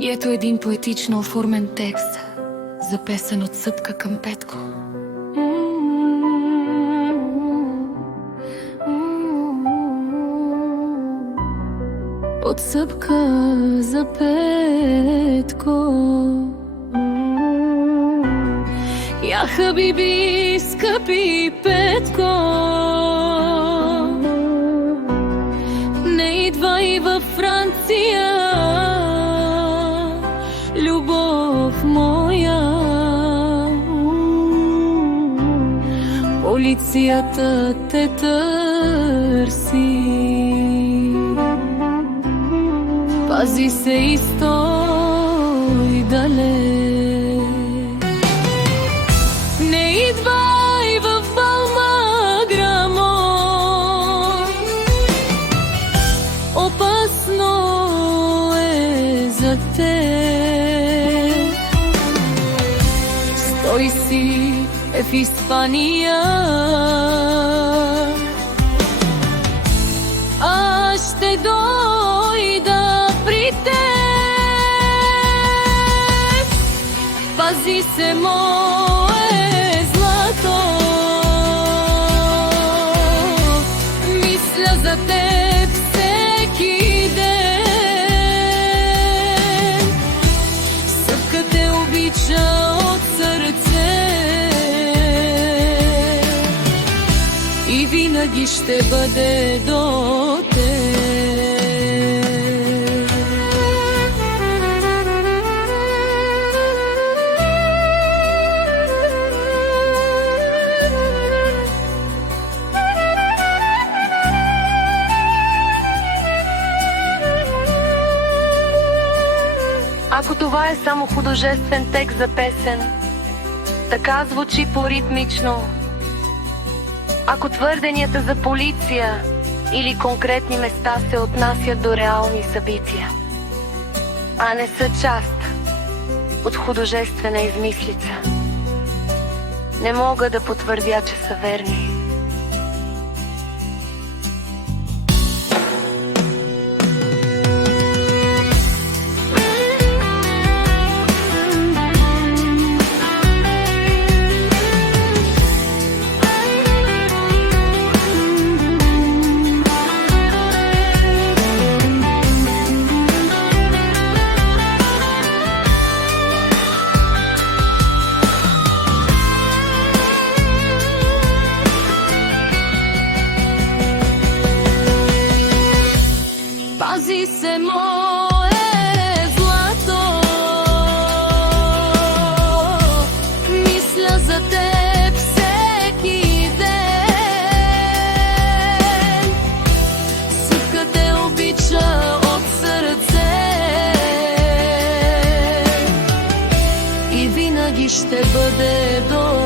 И ето един поетично оформен текст, запесан от Събка към Петко. От Събка за Петко. Я хабиби, скъпи Петко, не идвай във Франция, любов моя. Полицията те търси. Пази се и стой далеч. Не идвай в Балмаграмо, опасно е за теб. Стой си в Испания, аз ще дойда при теб. Пази се, мое злато, мисля за теб всеки ден. Събка те обича от сърце и винаги ще бъде до теб. Ако това е само художествен текст за песен, така звучи по-ритмично. Ако твърденията за полиция или конкретни места се отнасят до реални събития, а не са част от художествена измислица, не мога да потвърдя, че са верни. Пази се, мое злато, мисля за теб всеки ден. Събка те обича от сърце и винаги ще бъде до